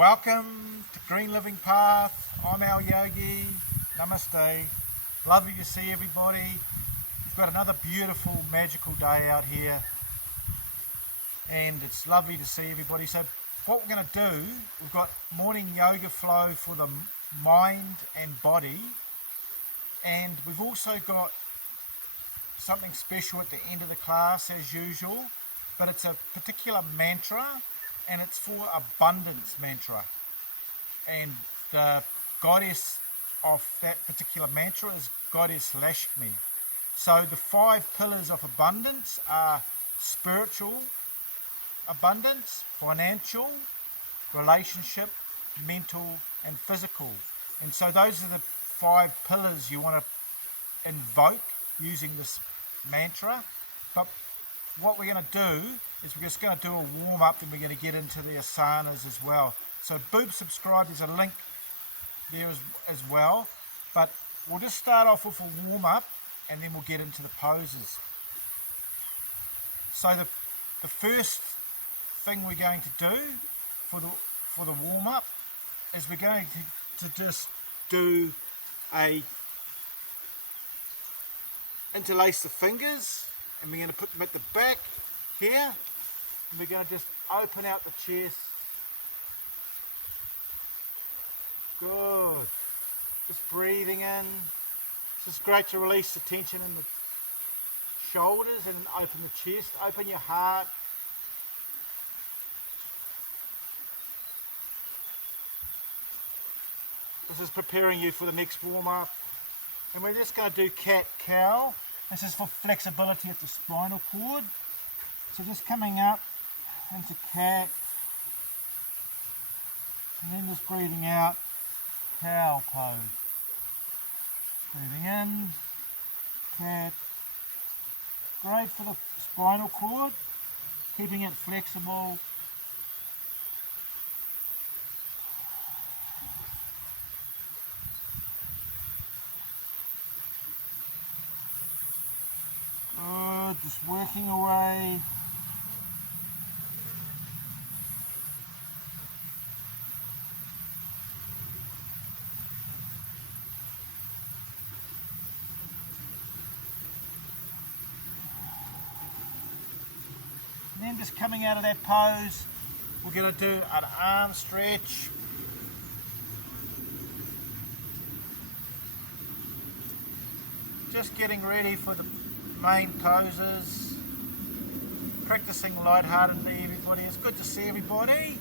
Welcome to Green Living Path. I'm Alyogi. Namaste. Lovely to see everybody. We've got another beautiful, magical day out here, and it's lovely to see everybody. So what we're going to do, we've got morning yoga flow for the mind and body, and we've also got something special at the end of the class as usual, but it's a particular mantra, and it's for abundance mantra, and the goddess of that particular mantra is Goddess Lakshmi. So the 5 pillars of abundance are spiritual abundance, financial, relationship, mental and physical. And so those are the 5 pillars you want to invoke using this mantra. But what we're going to do is we're just going to do a warm-up, and we're going to get into the asanas as well. So Boob subscribe, there's a link there as well. But we'll just start off with a warm-up, and then we'll get into the poses. So the first thing we're going to do for the warm-up is we're going to just do a interlace the fingers, and we're going to put them at the back here, and we're going to just open out the chest. Good. Just breathing in. It's just great to release the tension in the shoulders and open the chest, open your heart. This is preparing you for the next warm-up. And we're just going to do cat-cow. This is for flexibility at the spinal cord. So just coming up into cat, and then just breathing out, cow pose. Breathing in, cat. Great for the spinal cord, keeping it flexible. Good, just working away. And then just coming out of that pose, we're going to do an arm stretch. Just getting ready for the main poses. Practicing lightheartedly, everybody. It's good to see everybody,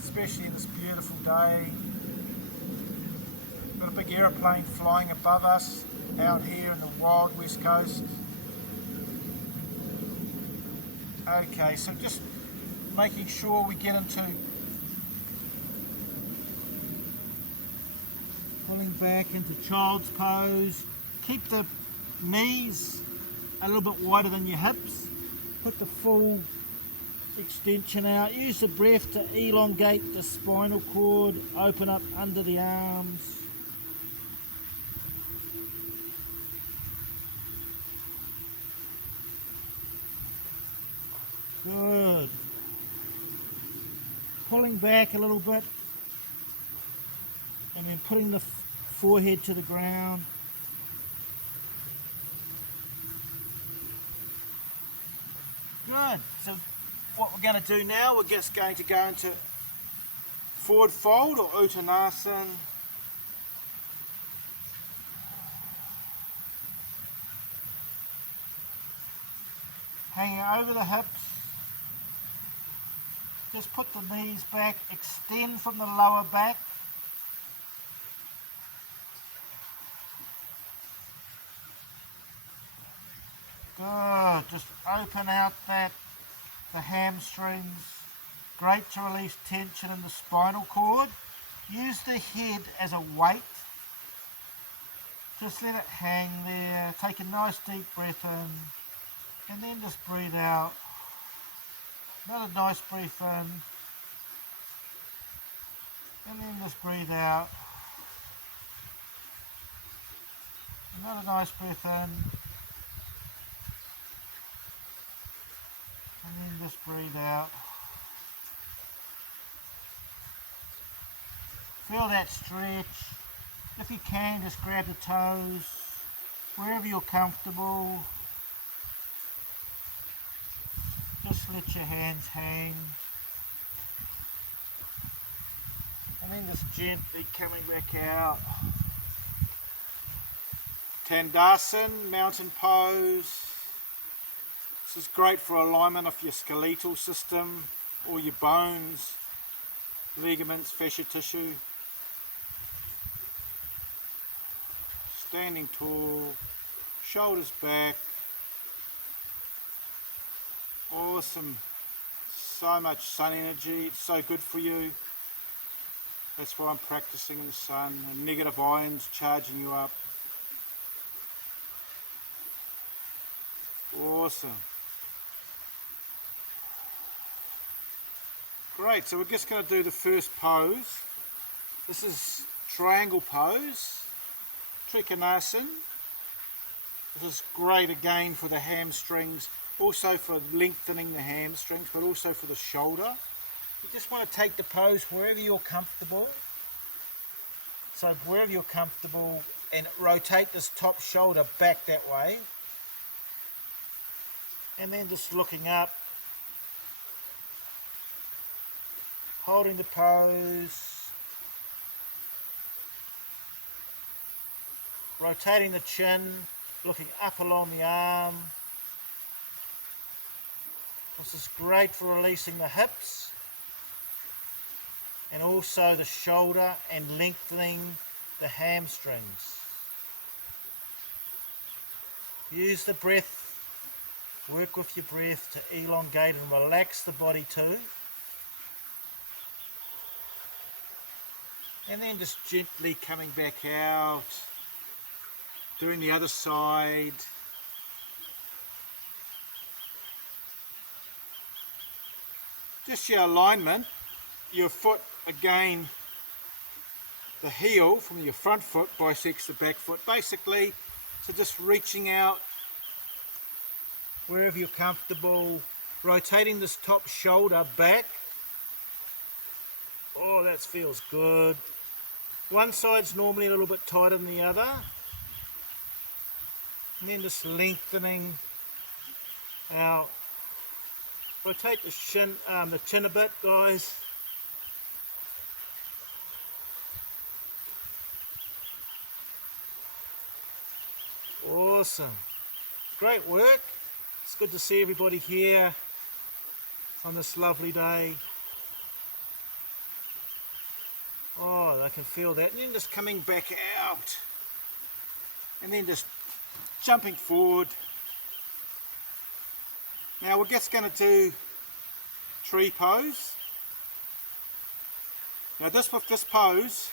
especially in this beautiful day. Got a big aeroplane flying above us out here in the wild west coast. Okay, so just making sure we get into pulling back into child's pose. Keep the knees a little bit wider than your hips. Put the full extension out. Use the breath to elongate the spinal cord. Open up under the arms. Good. Pulling back a little bit, and then putting the forehead to the ground. Good. So what we're going to do now, we're just going to go into forward fold or Uttanasana. Hanging over the hips. Just put the knees back, extend from the lower back. Good, just open out the hamstrings. Great to release tension in the spinal cord. Use the head as a weight. Just let it hang there. Take a nice deep breath in, and then just breathe out. Another nice breath in, and then just breathe out. Another nice breath in, and then just breathe out. Feel that stretch. If you can, just grab the toes, wherever you're comfortable. Just let your hands hang. And then just gently coming back out. Tandasan, mountain pose. This is great for alignment of your skeletal system, all your bones, ligaments, fascia tissue. Standing tall, shoulders back. Awesome. So much sun energy, it's so good for you. That's why I'm practicing in the sun, and negative ions charging you up. Awesome. Great, so we're just going to do the first pose. This is triangle pose, Trikonasana. This is great again for the hamstrings, also for lengthening the hamstrings, but also for the shoulder. You just want to take the pose wherever you're comfortable. So wherever you're comfortable, and rotate this top shoulder back that way. And then just looking up, holding the pose, rotating the chin, looking up along the arm. This is great for releasing the hips and also the shoulder and lengthening the hamstrings. Use the breath. Work with your breath to elongate and relax the body too. And then just gently coming back out, doing the other side. Just your alignment, your foot again, the heel from your front foot bisects the back foot basically. So just reaching out wherever you're comfortable, rotating this top shoulder back. Oh, that feels good. One side's normally a little bit tighter than the other. And then just lengthening out. Rotate the chin a bit, guys. Awesome. Great work. It's good to see everybody here on this lovely day. Oh, I can feel that. And then just coming back out. And then just jumping forward. Now we're just going to do tree pose. Now with this pose,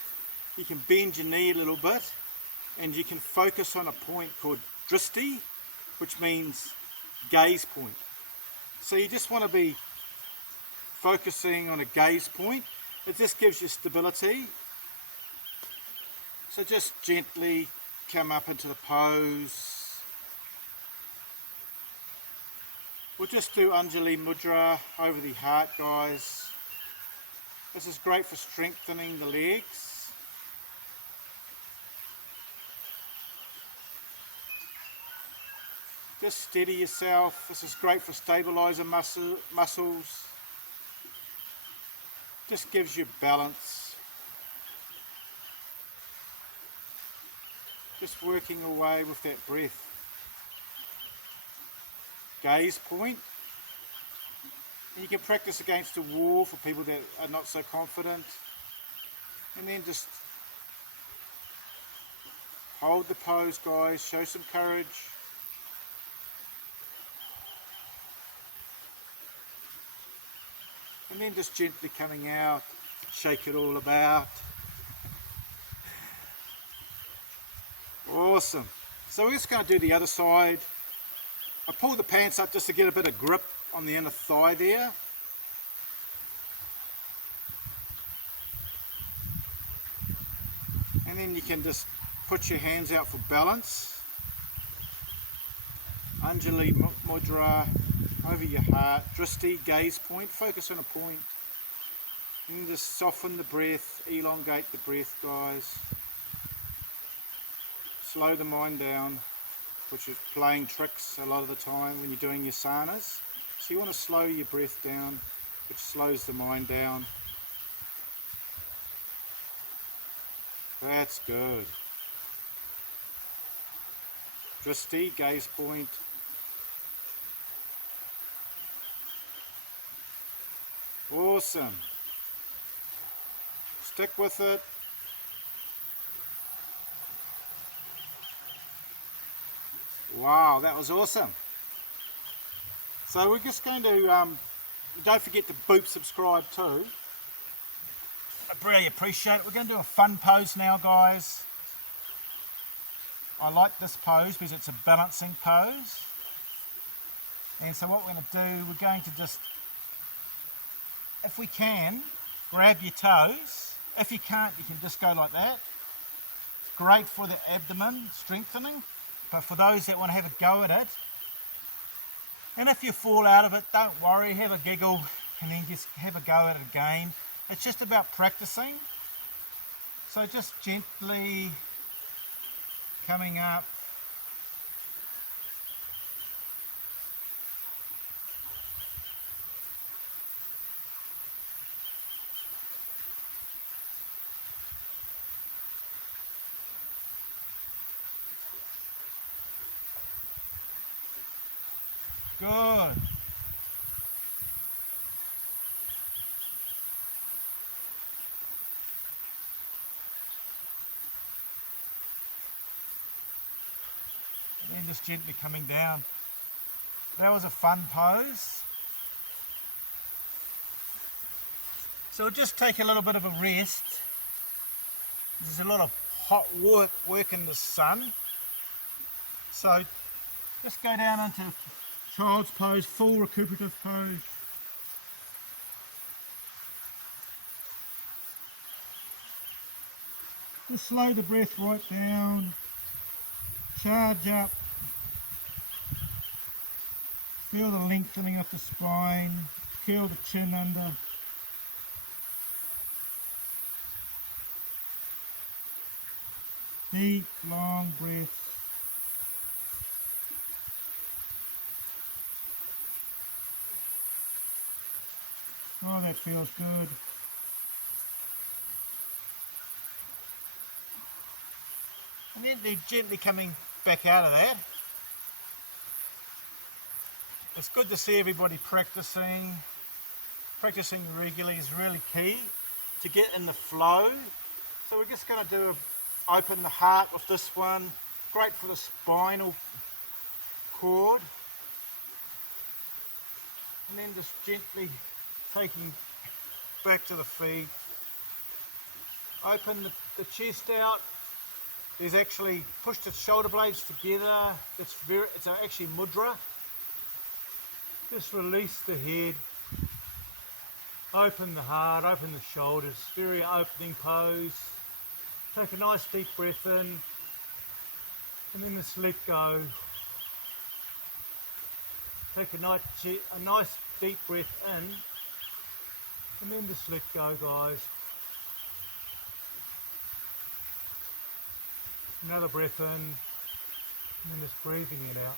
you can bend your knee a little bit and you can focus on a point called dristi, which means gaze point. So you just want to be focusing on a gaze point. It just gives you stability. So just gently come up into the pose. We'll just do Anjali Mudra over the heart, guys. This is great for strengthening the legs. Just steady yourself. This is great for stabilizer muscles. Just gives you balance. Just working away with that breath. Gaze point. And you can practice against a wall for people that are not so confident. And then just hold the pose, guys. Show some courage. And then just gently coming out. Shake it all about. Awesome. So we're just going to do the other side. I pull the pants up just to get a bit of grip on the inner thigh there. And then you can just put your hands out for balance. Anjali Mudra over your heart. Dristi, gaze point. Focus on a point. And just soften the breath, elongate the breath, guys. Slow the mind down, which is playing tricks a lot of the time when you're doing your sanas. So you want to slow your breath down, which slows the mind down. That's good. Drishti, gaze point. Awesome. Stick with it. Wow, that was awesome. So we're just going to, don't forget to boop subscribe too. I really appreciate it. We're going to do a fun pose now, guys. I like this pose because it's a balancing pose. And so what we're going to do, we're going to just, if we can, grab your toes. If you can't, you can just go like that. It's great for the abdomen strengthening, but for those that want to have a go at it, and if you fall out of it, don't worry, have a giggle and then just have a go at it again. It's just about practicing. So just gently coming up. Good. And then just gently coming down. That was a fun pose. So we'll just take a little bit of a rest. There's a lot of hot work in the sun. So just go down into child's pose, full recuperative pose. Just slow the breath right down. Charge up. Feel the lengthening of the spine. Curl the chin under. Deep, long breaths. Oh, that feels good. And then gently coming back out of that. It's good to see everybody practicing. Practicing regularly is really key to get in the flow. So we're just going to open the heart with this one. Great for the spinal cord. And then just gently taking back to the feet. Open the chest out. There's actually, push the shoulder blades together. It's actually mudra. Just release the head. Open the heart, open the shoulders. Very opening pose. Take a nice deep breath in. And then just let go. Take a nice deep breath in. And then just let go, guys. Another breath in. And then just breathing it out.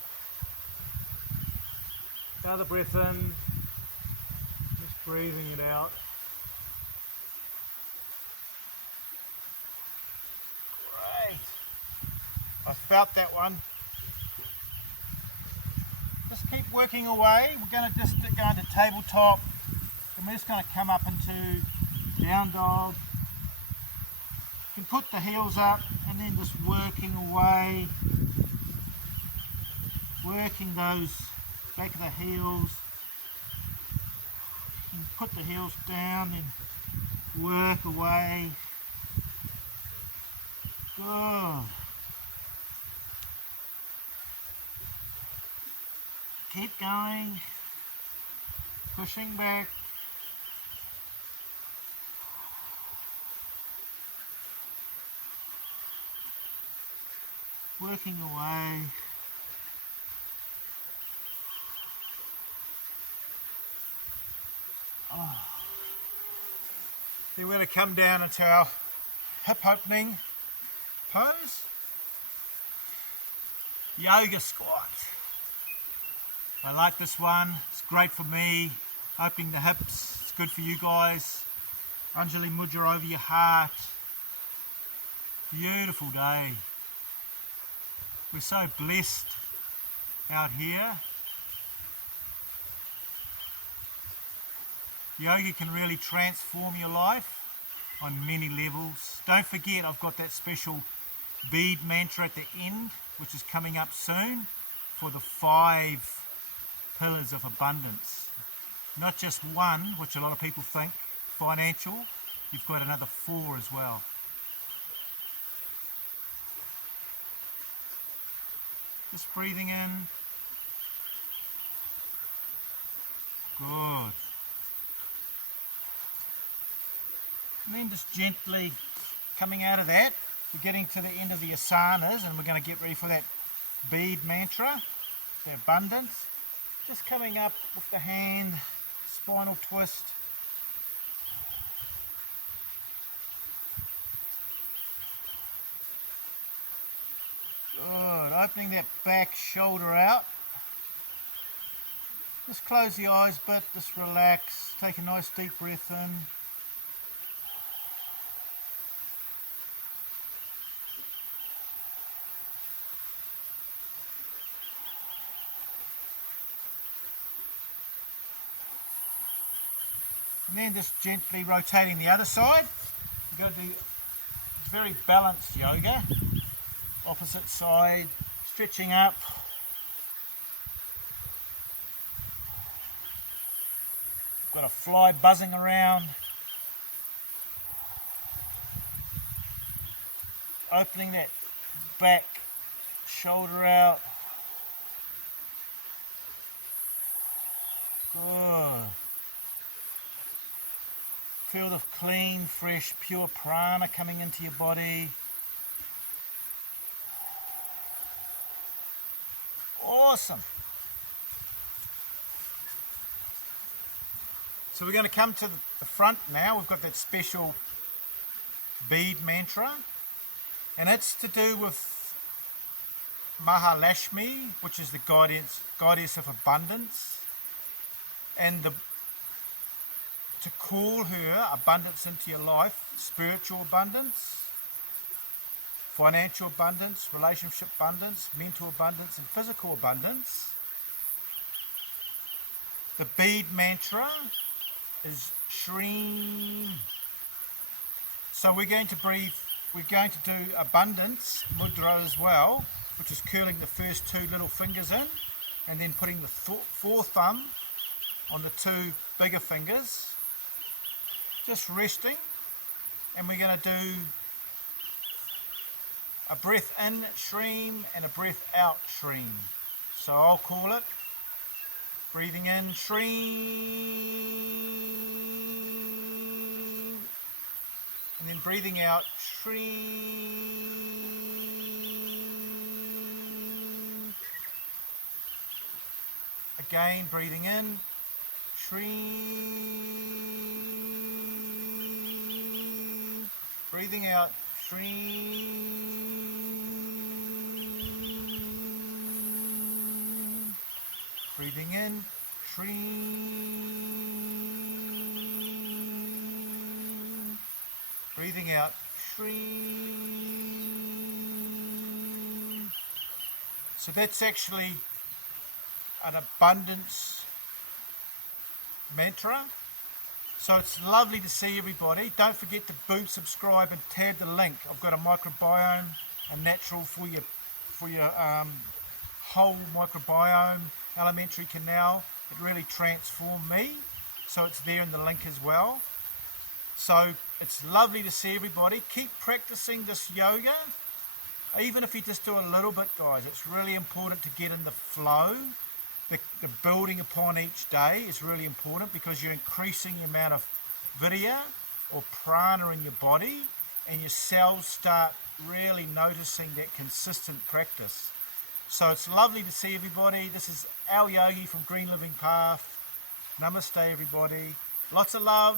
Another breath in. Just breathing it out. Great. I felt that one. Just keep working away. We're going to just go into tabletop. And we're just going to come up into down dog. You can put the heels up and then just working away. Working those back of the heels. And put the heels down and work away. Good. Keep going. Pushing back. Working away. Oh. Then we're going to come down into our hip opening pose. Yoga squat. I like this one. It's great for me. Opening the hips. It's good for you guys. Anjali Mudra over your heart. Beautiful day. We're so blessed out here. Yoga can really transform your life on many levels. Don't forget, I've got that special bead mantra at the end, which is coming up soon, for the 5 pillars of abundance. Not just one, which a lot of people think, financial. You've got another 4 as well. Just breathing in. Good. And then just gently coming out of that, we're getting to the end of the asanas, and we're going to get ready for that bead mantra, the abundance. Just coming up with the hand, spinal twist. Good. Opening that back shoulder out. Just close the eyes a bit, just relax. Take a nice deep breath in. And then just gently rotating the other side. You've got to do very balanced yoga. Opposite side, stretching up. Got a fly buzzing around. Opening that back shoulder out. Good. Feel the clean, fresh, pure prana coming into your body. Awesome. So we're going to come to the front now. We've got that special bead mantra, and it's to do with Mahalakshmi, which is the goddess of abundance, and to call her abundance into your life: spiritual abundance, financial abundance, relationship abundance, mental abundance, and physical abundance. The bead mantra is Shreem. So we're going to do abundance mudra as well, which is curling the first 2 little fingers in and then putting the 4th thumb on the 2 bigger fingers, just resting. And we're going to do a breath in Shreem and a breath out Shreem. So I'll call it breathing in Shreem, and then breathing out Shreem. Again, breathing in Shreem, breathing out Shreem. Breathing in Shreem. Breathing out Shreem. So that's actually an abundance mantra. So it's lovely to see everybody. Don't forget to subscribe and tab the link. I've got a microbiome, a natural for your whole microbiome, alimentary canal. It really transformed me. So it's there in the link as well. So it's lovely to see everybody. Keep practicing this yoga. Even if you just do a little bit, guys, it's really important to get in the flow. The building upon each day is really important because you're increasing the amount of vidya or prana in your body, and your cells start really noticing that consistent practice. So it's lovely to see everybody. This is Alyogi from Green Living Path. Namaste, everybody. Lots of love.